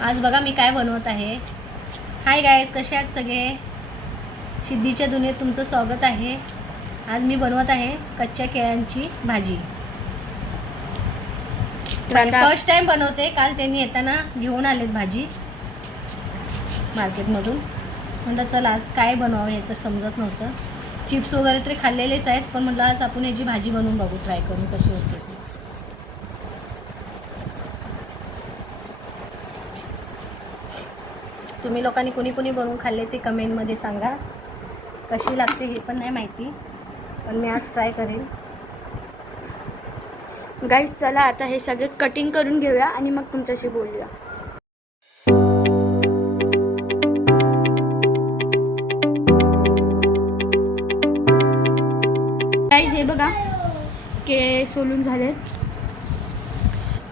आज बघा मी काय बनवत आहे। हाय गाईज, कसे आहात सगळे? सिद्धीच्या दुनियेत तुमचं स्वागत आहे। आज मी बनवत आहे कच्च्या केळ्यांची भाजी। फर्स्ट टाइम बनवते। काल त्यांनी येताना घेऊन आलेत भाजी मार्केटमधून। म्हटलं चला आज काय बनवावं याचं समजत नव्हतं। चिप्स वगैरे तरी खाल्लेलेच आहेत, पण म्हटलं आज आपण याची भाजी बनवून बघू, ट्राय करून कशी होते ती। तुम्ही लोकांनी कुणी कुणी बनवून खाल्ले ते कमेंटमध्ये सांगा। कशी लागते हे पण नाही माहिती, पण मी आज ट्राय करेन। गाईस चला आता हे सगळे कटिंग करून घेऊया आणि मग तुमच्याशी बोलूया। गाईस हे बघा केळे सोलून झालेत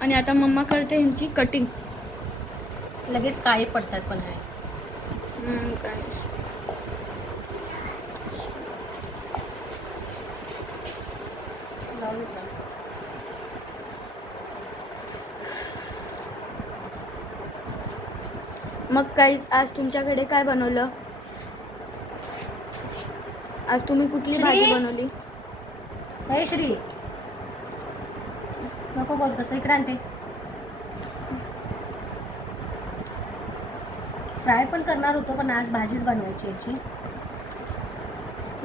आणि आता मम्मा करते ह्यांची कटिंग। लगेच काळे पडतात पण आहे। मग गाईस आज तुमच्याकडे काय बनवलं? आज तुम्ही कुठली भाजी बनवली? हे श्री नको करू तसं, इकडे आणते। फ्राय पण करणार होतो, पण आज भाजीच बनवायची याची।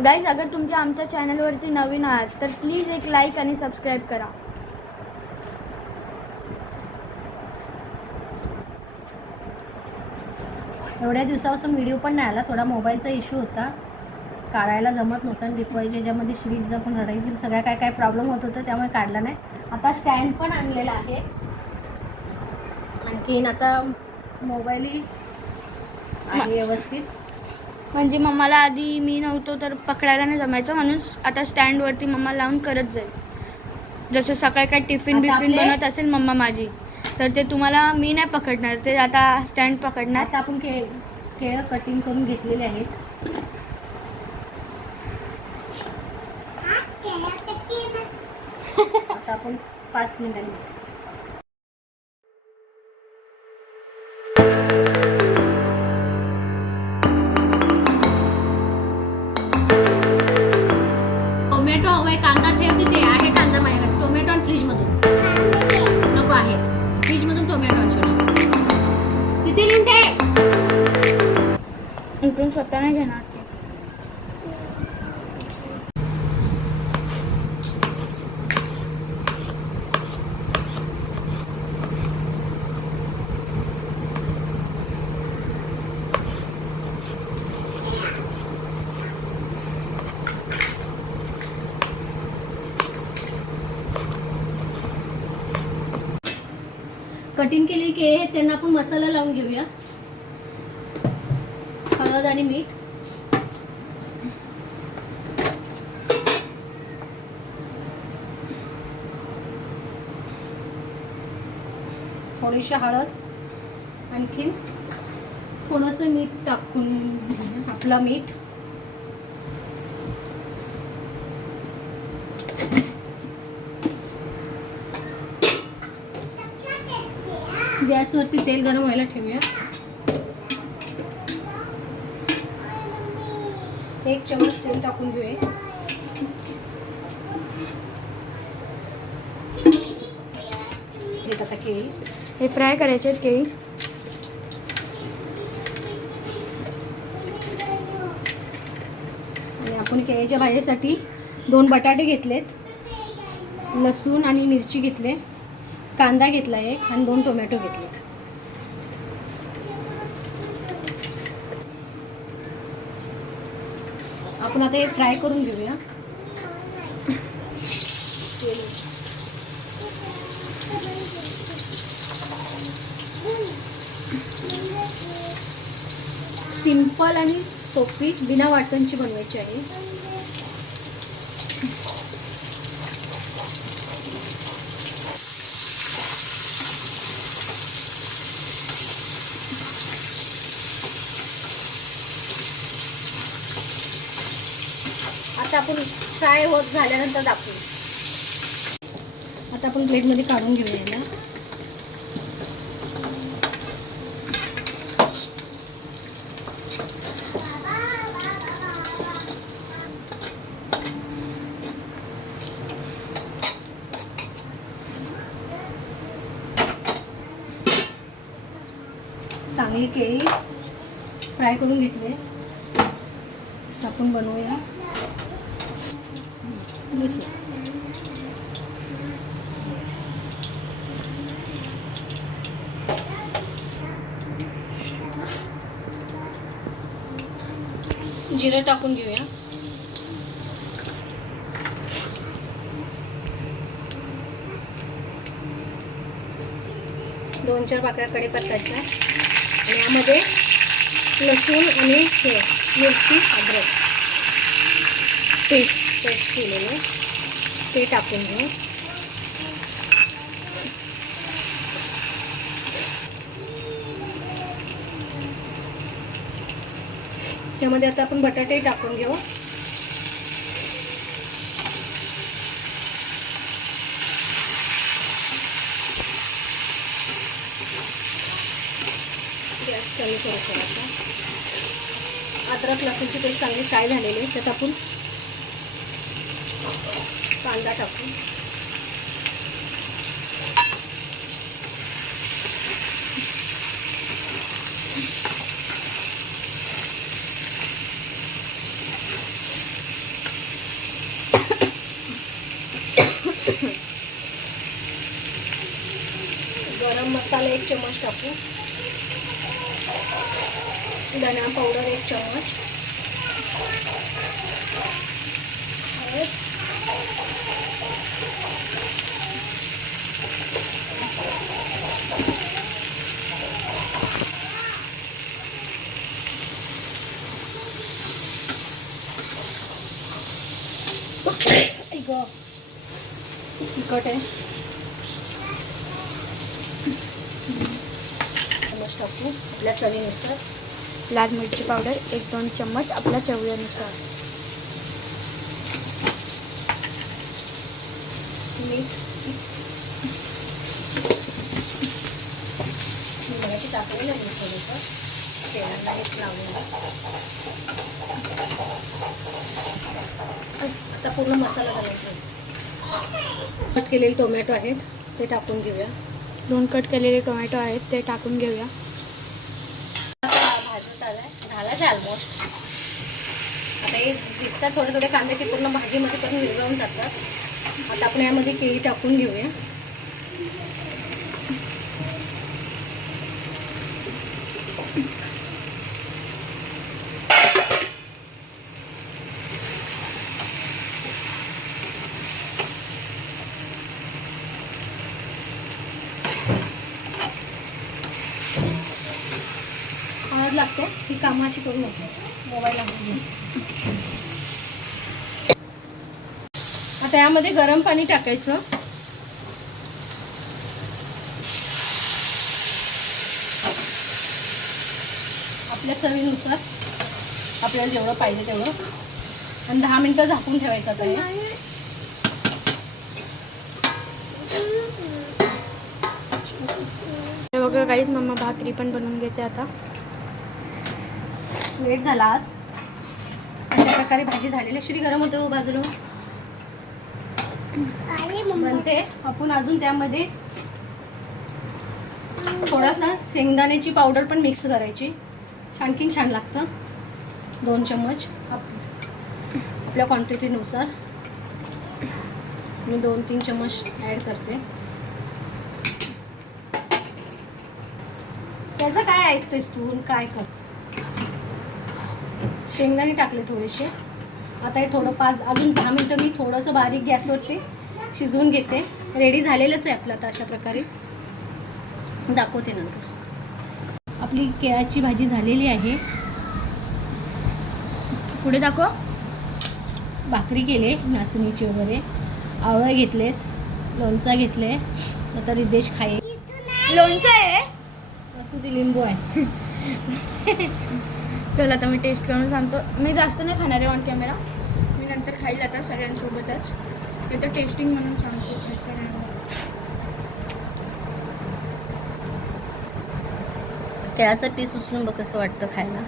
गाईज अगर तुमच्या आमच्या चॅनलवरती नवीन आहात तर प्लीज एक लाईक आणि सबस्क्राईब करा। एवढ्या दिवसापासून व्हिडिओ पण नाही आला, थोडा मोबाईलचा इश्यू होता, काढायला जमत नव्हता। आणि दीपवाळीच्या ह्याच्यामध्ये श्रीजीचा पण रडायची, सगळ्या काय काय प्रॉब्लेम होत होतं, त्यामुळे काढला नाही। आता स्टँड पण आणलेला आहे, आणखीन आता मोबाईलही आहे व्यवस्थित। म्हणजे मम्माला आधी मी नव्हतो तर पकडायला नाही जमायचं, म्हणून आता स्टँडवरती मम्मा लावून करत जाईल। जसं सकाळी काय टिफिन बिफिन बनवत असेल मम्मा माझी, तर ते तुम्हाला मी नाही पकडणार, ते आता स्टँड पकडणार। आता आपण केळं कटिंग करून घेतलेले आहेत। आता आपण 5 मिनिटांनी टोमॅटो हवाय, कांदा ठेवते, ते आहे कांदा माझ्याकडे। टोमॅटो आणि फ्रीजमधून नको आहे, फ्रीजमधून टोमॅटो आणून किती मिनिटे इकडून स्वतः नाही घेणार ते। कटिंग केलेली केळी आहेत, त्यांना आपण मसाला लावून घेऊया। हळद आणि मीठ, थोडीशी हळद, आणखीन थोडंसं मीठ टाकून आपला मीठ, गॅसवरती तेल गरम व्हायला ठेवूया। 1 चमच तेल टाकून घेऊया। आता केळी हे फ्राय करायचे आहेत केळी। आणि आपण केळीच्या भाजीसाठी 2 बटाटे घेतलेत, लसूण आणि मिरची घेतले, कांदा घेतला 1 आणि 2 टोमॅटो घेतले। आपण आता हे फ्राय करून घेऊया। सिंपल आणि सोपी बिना वाटणची बनवायची आहे। आता आपण फ्राय होत झाल्यानंतर दाखवू। आता आपण प्लेटमध्ये काढून घेऊया याला। चांगली केळी फ्राय करून घेतले. आपण बनवूया दुसरं. जिरं टाकून घेऊया. दोन चार पाकळ्या कढीपत्त्याच्या आणि यामध्ये लसूण आणि हे मिरची अद्रक पेस्ट केलेलं ते टाकून घेऊ. त्यामध्ये आता आपण बटाटे टाकून घेऊ. गॅस कमी करू. आता अद्रक लसूणची पेस्ट चांगली फ्राय झालेली आहे. त्यात आपण कांदा टाकू. गरम मसाला 1 चम्मच टाकू. धना पावडर 1 चम्मच. तिखट आहे टाकू आपल्या चवीनुसार. लाल मिरची पावडर 1-2 चम्मच आपल्या चवीनुसार. मीठ मगाशी टाकलेलं आहे थोडंसं तेलाला एक लावून. आता पूर्ण मसाला घालायचा. कट केलेले टोमॅटो आहेत ते टाकून घेऊया. 2 कट केलेले टोमॅटो आहेत ते टाकून घेऊया. भाजत आलाय झालाच आहे ऑलमोस्ट. आता हे दिसतात थोडे थोडे कांदे ते पूर्ण भाजीमध्ये पण विरघळून जातात. आता आपण यामध्ये केळी टाकून घेऊया. हळद लागते ती कामं अशी करू नको. मोबाईल लागून. आता यामध्ये गरम पाणी टाकायचं. आपल्या चवीनुसार आपल्याला जेवढं पाहिजे तेवढं. आणि 10 मिनिटं झाकून ठेवायचं. आता हे बघा काहीच मम्मा भाकरी पण बनवून घेते. आता लेट झाला आज. अशा प्रकारे भाजी झालेली. श्री गरम होतं बाजूला बनते. आपण अजून त्यामध्ये थोडासा शेंगदाण्याची पावडर पण मिक्स करायची. छान लागतं. 2 चम्मच आपल्या क्वांटिटीनुसार. मी 2-3 चम्मच ॲड करते. त्याचं काय ऐकतोयस तू काय कर. शेंगदाणे टाकले थोडेसे. आता हे थोडं अजून 10 मिनटं मी थोडंसं बारीक गॅसवरती शिजवून घेते. रेडी झालेलंच आहे आपलं. आता अशा प्रकारे दाखवते नंतर. आपली केळाची भाजी झालेली आहे. पुढे दाखव. भाकरी केले नाचणीची वगैरे. आवळं घेतलेत. लोणचा घेतले. आता रिदेश खाये. लोणचं आहे असू दे लिंबू आहे. चल आता मी टेस्ट करून सांगतो. मी जास्त नाही खाणार आहे ऑन कॅमेरा. मी नंतर खाईल आता सगळ्यांसोबतच. ते तर टेस्टिंग म्हणून सांगतो सगळ्यांना. केळाचं पीस उचलून बघ कसं वाटतं खायला.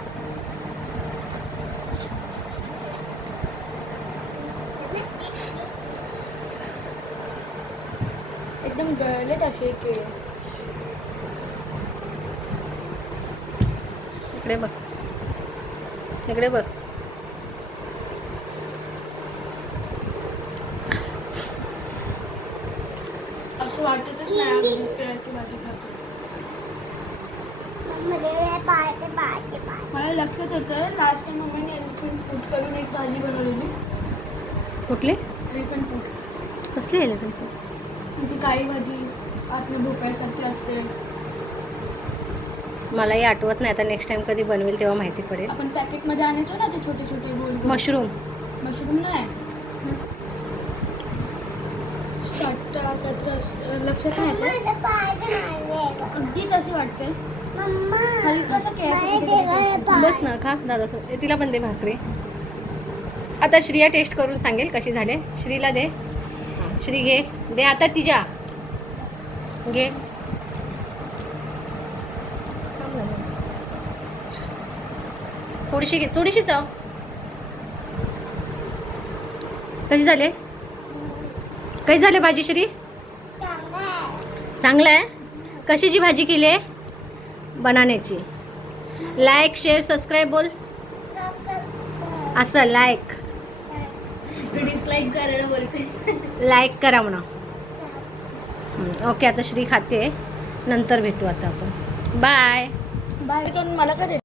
पण गळले तसे केळं. इकडे बघ, इकडे बघ. असं वाटतच नाही आम्ही केळ्याची भाजी खातो. मला लक्षात होतं लास्ट टाइम मम्मीने एलिफंट फूड करून एक भाजी बनवलेली. कुठली? Elephant food. कसली आहे ते? ती काळी भाजी आतनं भोपळ्यासारखी असते. मलाही आठवत नाही. आता नेक्स्ट टाइम कधी बनवेल तेव्हा माहिती पडेल. आपण पॅकेटमध्ये आणायचो ना ते छोटे छोटे गोल गोल. मशरूम. मशरूम नाही. लक्षात नाही येत. अगदी तशी वाटते. हलकासा केळ्याचा बस ना, खा दादा. तिला पण दे भाकरी. आता श्रिया टेस्ट करून सांगेल कशी झाले. श्रीला दे. श्री घे, दे आता तिच्या. घे. थोडीशी घे, थोडीशी चाव. कशी झाले? कशी झाले भाजी श्री? चांगलं आहे. कशाची भाजी केली आहे? बनाण्याची. लाईक, शेअर, सबस्क्राईब बोल. असं लाईक. डिसलाईक करायला बोलते. लाईक करा म्हणा. ओके, आता श्री खाते. नंतर भेटू आता आपण. बाय. बाय करून मला का